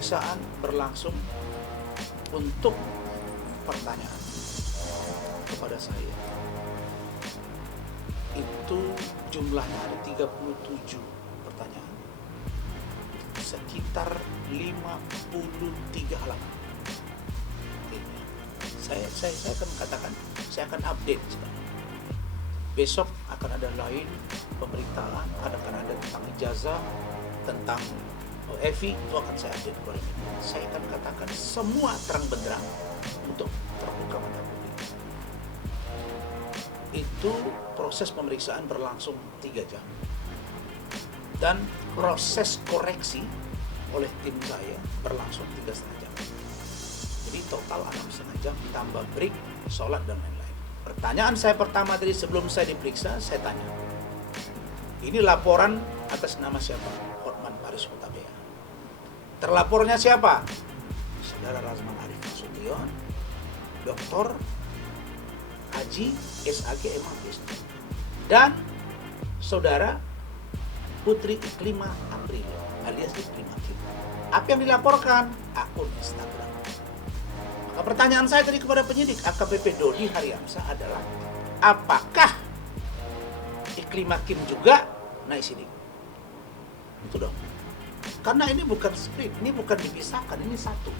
pemeriksaan berlangsung untuk pertanyaan kepada saya. Itu jumlahnya ada 37 pertanyaan. Sekitar 53 halaman. Saya akan katakan, saya akan update sekarang. Besok akan ada lain pemberitaan, akan ada tentang ijazah, tentang EVI, itu akan saya update kepada media. Saya akan katakan semua terang benderang untuk terbuka mata publik. Itu proses pemeriksaan berlangsung 3 jam. Dan proses koreksi oleh tim saya berlangsung 3,5 jam. Jadi total 6,5 jam tambah break, sholat dan lain-lain. Pertanyaan saya pertama tadi sebelum saya diperiksa, saya tanya, ini laporan atas nama siapa? Hotman Paris Hutapea. Terlapornya siapa? Saudara Razman Arif Nasution, Dr. Haji SAG MA PhD, dan Saudara Putri Iklima April alias Iklima Kim. Apa yang dilaporkan? Akun Instagram. Maka pertanyaan saya tadi kepada penyidik AKBP Dodi Haryamsa adalah, apakah Iklima Kim juga naik sidik? Itu dong. Karena ini bukan split, ini bukan dipisahkan, ini satu.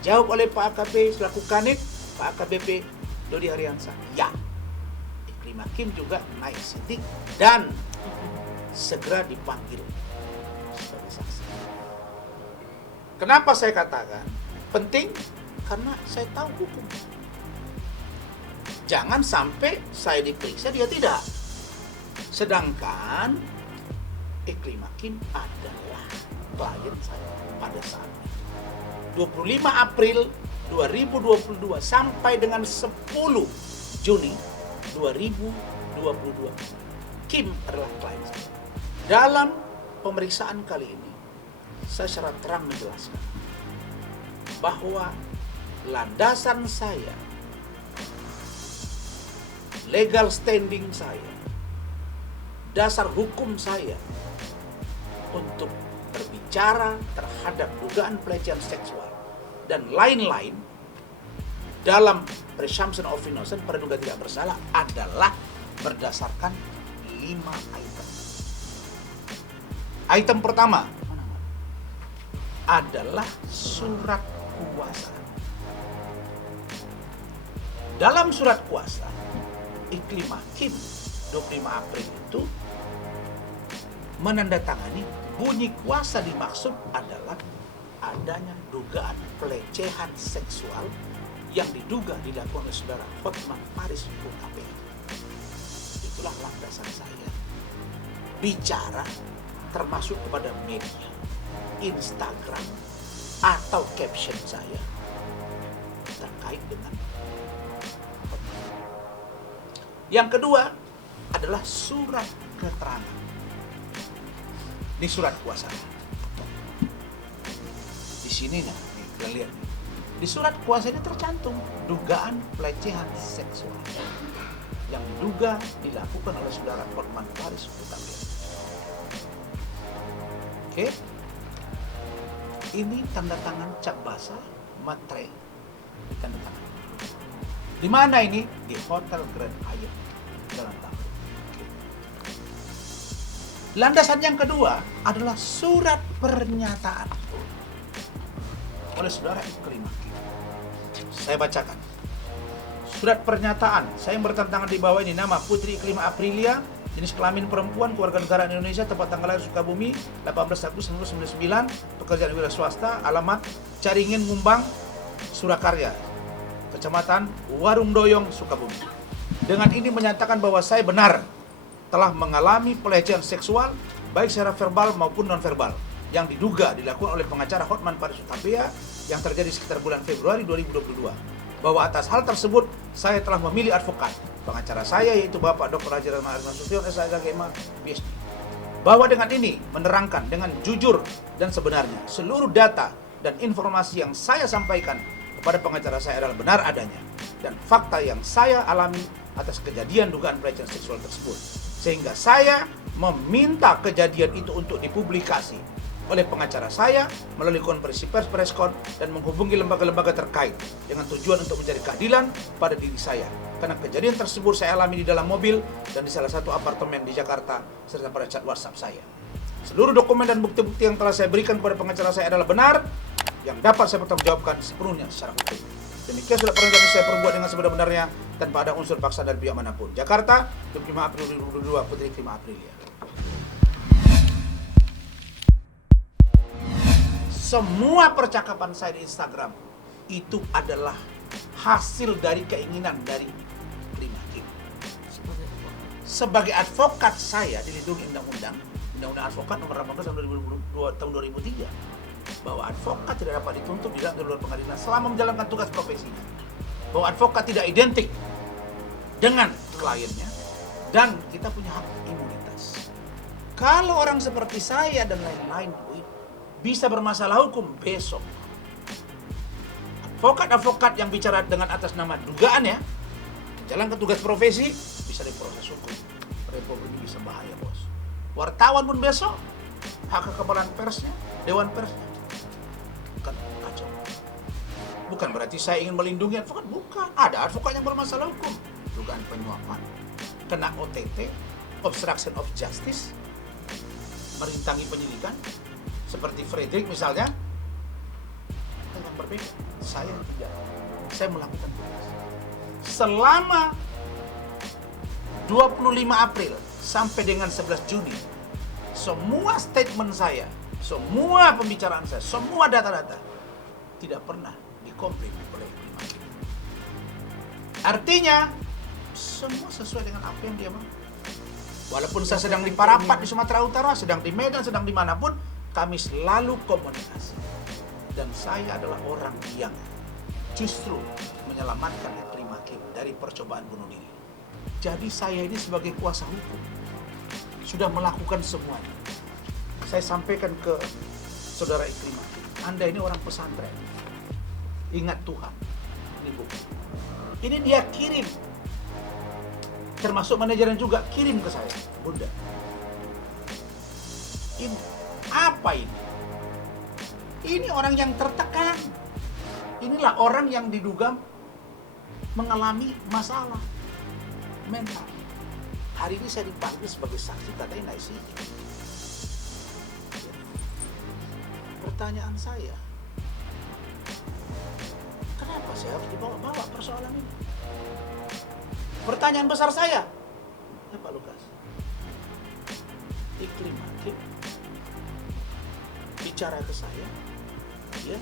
Dijawab oleh Pak AKP selaku Kanit, Pak AKBP Dodi Haryamsa, ya, Iklima Kim juga naik sidik dan segera dipanggil sebagai saksi. Kenapa saya katakan penting? Karena saya tahu hukum. Jangan sampai saya diperiksa, dia tidak. Sedangkan Iklima Kim adalah klien saya pada saat itu. 25 April 2022 sampai dengan 10 Juni 2022, Kim adalah klien saya. Dalam pemeriksaan kali ini, saya secara terang menjelaskan bahwa landasan saya, legal standing saya, dasar hukum saya untuk berbicara terhadap dugaan pelecehan seksual dan lain-lain dalam presumption of innocence, praduga tidak bersalah, adalah berdasarkan 5 item. Item pertama adalah surat kuasa. Dalam surat kuasa Iklima Kim 25 April itu menandatangani bunyi kuasa dimaksud adalah adanya dugaan pelecehan seksual yang diduga dilakukan oleh saudara Hotman Paris Hutapea. Itulah landasan saya bicara termasuk kepada media, Instagram, atau caption saya terkait dengan Hotman. Yang kedua adalah surat keterangan. Di surat kuasa. Di sini nih, kita lihat. Di surat kuasa ini tercantum dugaan pelecehan seksual yang diduga dilakukan oleh saudara Hotman Paris Hutapea. Oke. Ini tanda tangan cap basah matre. Tanda tangan. Di mana ini? Di Hotel Grand Hyatt Jalan Tamrin. Landasan yang kedua adalah surat pernyataan oleh saudara Iklima Kim. Saya bacakan. Surat pernyataan, saya yang bertentangan di bawah ini, nama Putri Iklima Aprilia, jenis kelamin perempuan, keluarga negara Indonesia, tempat tanggal lahir Sukabumi, 18 Agustus 1999, pekerjaan wira swasta, alamat Caringin Ngumbang, Surakarya, Kecamatan Warung Doyong, Sukabumi. Dengan ini menyatakan bahwa saya benar telah mengalami pelecehan seksual baik secara verbal maupun non-verbal yang diduga dilakukan oleh pengacara Hotman Paris Hutapea yang terjadi sekitar bulan Februari 2022. Bahwa atas hal tersebut saya telah memilih advokat. Pengacara saya yaitu Bapak Dr. Haji Razman Arif Nasution SAG MA PhD. Bahwa dengan ini menerangkan dengan jujur dan sebenarnya seluruh data dan informasi yang saya sampaikan kepada pengacara saya adalah benar adanya dan fakta yang saya alami atas kejadian dugaan pelecehan seksual tersebut. Sehingga saya meminta kejadian itu untuk dipublikasi oleh pengacara saya melalui konferensi pers, preskon, dan menghubungi lembaga-lembaga terkait dengan tujuan untuk mencari keadilan pada diri saya. Karena kejadian tersebut saya alami di dalam mobil dan di salah satu apartemen di Jakarta serta pada chat WhatsApp saya. Seluruh dokumen dan bukti-bukti yang telah saya berikan kepada pengacara saya adalah benar, yang dapat saya pertanggungjawabkan sepenuhnya secara hukum. Demikian surat perjanjian saya perbuat dengan sebenar-benarnya tanpa ada unsur paksa dari pihak manapun. Jakarta, 25 April 2022, Putri 5 Aprilia. Semua percakapan saya di Instagram itu adalah hasil dari keinginan dari Iklim Hakim. Sebagai advokat saya dilindungi Undang-Undang Advokat nomor 18 tahun 2003 bahwa advokat tidak dapat dituntut di dalam luar pengadilan selama menjalankan tugas profesinya. Bahwa advokat tidak identik dengan kliennya dan kita punya hak imunitas. Kalau orang seperti saya dan lain-lain bisa bermasalah hukum besok. Advokat-advokat yang bicara dengan atas nama dugaan ya, jalankan tugas profesi, bisa diproses hukum. Republik ini bisa bahaya, bos. Wartawan pun besok, hak kekebalan persnya, dewan persnya, kan kacau. Bukan berarti saya ingin melindungi advokat, bukan. Ada advokat yang bermasalah hukum, dugaan penyuapan, kena OTT, obstruction of justice, merintangi penyidikan, seperti Frederick misalnya, yang berbeda. Saya tidak. Saya melakukan tugas. Selama 25 April sampai dengan 11 Juni, semua statement saya, semua pembicaraan saya, semua data-data tidak pernah dikomplain oleh Iklim Hakim. Artinya, semua sesuai dengan apa yang dia mau. Walaupun saya sedang di Parapat di Sumatera Utara, sedang di Medan, sedang dimanapun, kami selalu komunikasi. Dan saya adalah orang yang justru menyelamatkan Iklim Hakim dari percobaan bunuh diri. Jadi saya ini sebagai kuasa hukum sudah melakukan semuanya. Saya sampaikan ke saudara Iklim Hakim, Anda ini orang pesantren. Ingat Tuhan. Ini bukti. Ini dia kirim. Termasuk manajernya juga kirim ke saya. Bunda. Ini apa ini? Ini orang yang tertekan. Inilah orang yang diduga mengalami masalah mental. Hari ini saya dipanggil sebagai saksi, katanya naik sini. Pertanyaan saya, kenapa saya harus dibawa-bawa persoalan ini? Pertanyaan besar saya, ya Pak Lukas, Iklim Hakim bicara ke saya, dia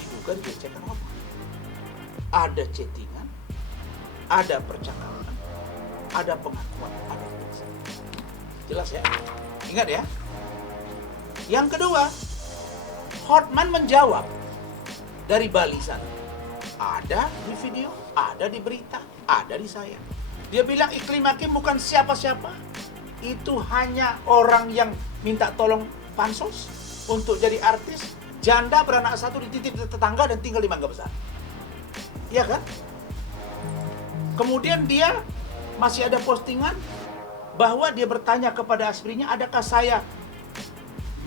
diduga dilecehkan apa? Ada chattingan, ada percakapan, ada pengakuan, ada tulisan. Jelas ya? Ingat ya? Yang kedua, Hotman menjawab dari Bali sana. Ada di video, ada di berita, ada di saya. Dia bilang Iklim Hakim bukan siapa-siapa. Itu hanya orang yang minta tolong pansos untuk jadi artis, janda beranak satu dititip tetangga dan tinggal di Mangga Besar. Iya kan? Kemudian dia masih ada postingan bahwa dia bertanya kepada Asprinya, adakah saya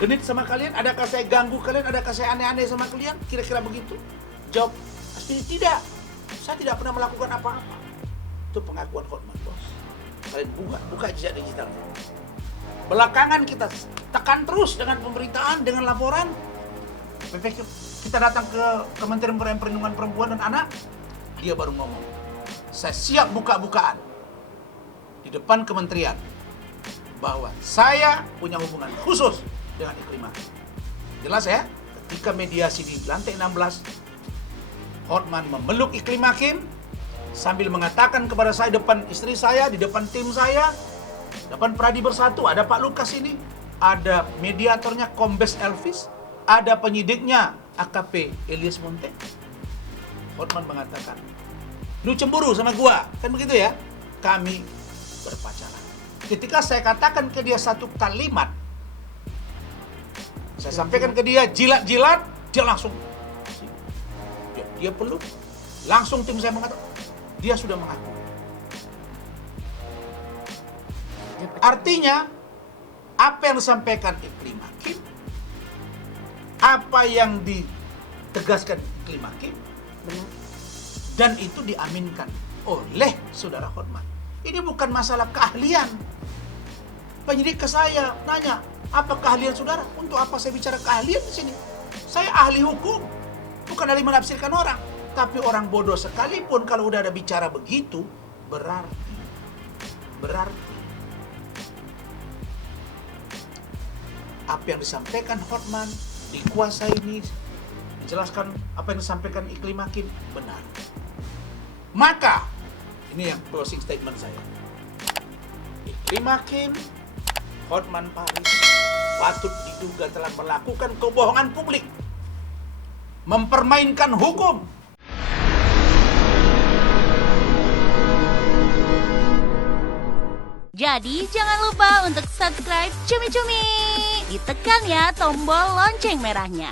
genit sama kalian? Adakah saya ganggu kalian? Adakah saya aneh-aneh sama kalian? Kira-kira begitu. Jawab Asprinya, tidak. Saya tidak pernah melakukan apa-apa. Itu pengakuan Hotman, bos. Kalian buka jejak digitalnya. Belakangan kita tekan terus dengan pemberitaan, dengan laporan. Kita datang ke Kementerian Perlindungan Perempuan dan Anak, dia baru ngomong, saya siap buka-bukaan di depan kementerian bahwa saya punya hubungan khusus dengan Iklim Hakim. Jelas ya? Ketika mediasi di lantai 16, Hotman memeluk Iklim Hakim sambil mengatakan kepada saya depan istri saya, di depan tim saya, depan Pradi Bersatu, ada Pak Lukas ini, ada mediatornya Kombes Elvis, ada penyidiknya AKP Elias Monte. Hotman mengatakan, lu cemburu sama gua, kan begitu ya? Kami berpacaran. Ketika saya katakan ke dia satu kalimat, saya sampaikan ke dia jilat-jilat, dia langsung dia peluk. Langsung tim saya mengatakan, dia sudah mengaku. Artinya, apa yang disampaikan Iklim Hakim apa yang ditegaskan Iklim Hakim Benar. dan itu diaminkan oleh Saudara Hotman. Ini bukan masalah keahlian. Penyidik ke saya nanya, apa keahlian saudara? Untuk apa saya bicara keahlian di sini? Saya ahli hukum, bukan ahli menafsirkan orang. Tapi orang bodoh sekalipun kalau udah ada bicara begitu, berarti apa yang disampaikan Hotman di kuasa ini, menjelaskan apa yang disampaikan Iklim Hakim benar. Maka ini yang closing statement saya. Iklim Hakim, Hotman Paris patut diduga telah melakukan kebohongan publik, mempermainkan hukum. Jadi jangan lupa untuk subscribe Cumi Cumi. Ditekan ya tombol lonceng merahnya.